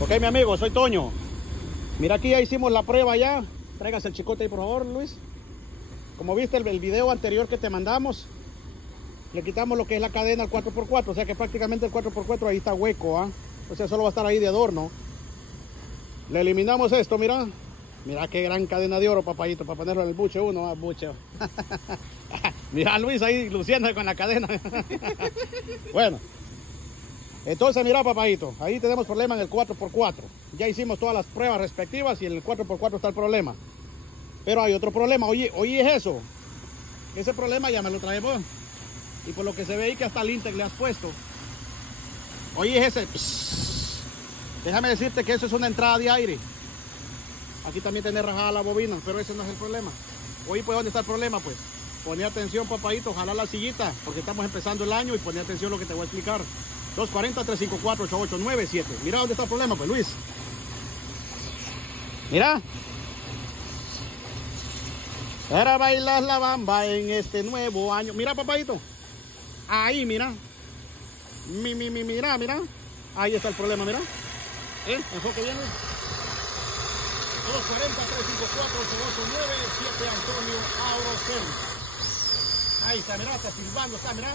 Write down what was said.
Ok, mi amigo, soy Toño. Mira, aquí ya hicimos la prueba ya. Tráigase el chicote ahí, por favor, Luis. Como viste el video anterior que te mandamos, le quitamos lo que es la cadena al 4x4. O sea que prácticamente el 4x4 ahí está hueco, ¿ah? O sea, solo va a estar ahí de adorno. Le eliminamos esto, mira. Mira qué gran cadena de oro, papayito, para ponerlo en el buche uno, buche. Mira Luis ahí luciendo con la cadena. Bueno, entonces mira, papayito, ahí tenemos problema en el 4x4. Ya hicimos todas las pruebas respectivas y en el 4x4 está el problema. Pero hay otro problema, oye es eso. Ese problema ya me lo traemos. Y por lo que se ve ahí que hasta el Intec le has puesto. Oye es ese. Psss. Déjame decirte que eso es una entrada de aire. Aquí también tiene rajada la bobina, pero ese no es el problema. Oye, pues ¿dónde está el problema? Pues poné atención, papadito, jala la sillita, porque estamos empezando el año y poné atención a lo que te voy a explicar. 240-354-8897. Mira dónde está el problema, pues Luis. Mira. Para bailar la bamba en este nuevo año. Mira, papadito. Ahí, mira. Mira. Ahí está el problema, mira. Enfoque bien. 240-354-8897 Antonio Auro Service. Ahí está, mira, está silbando, está, mira.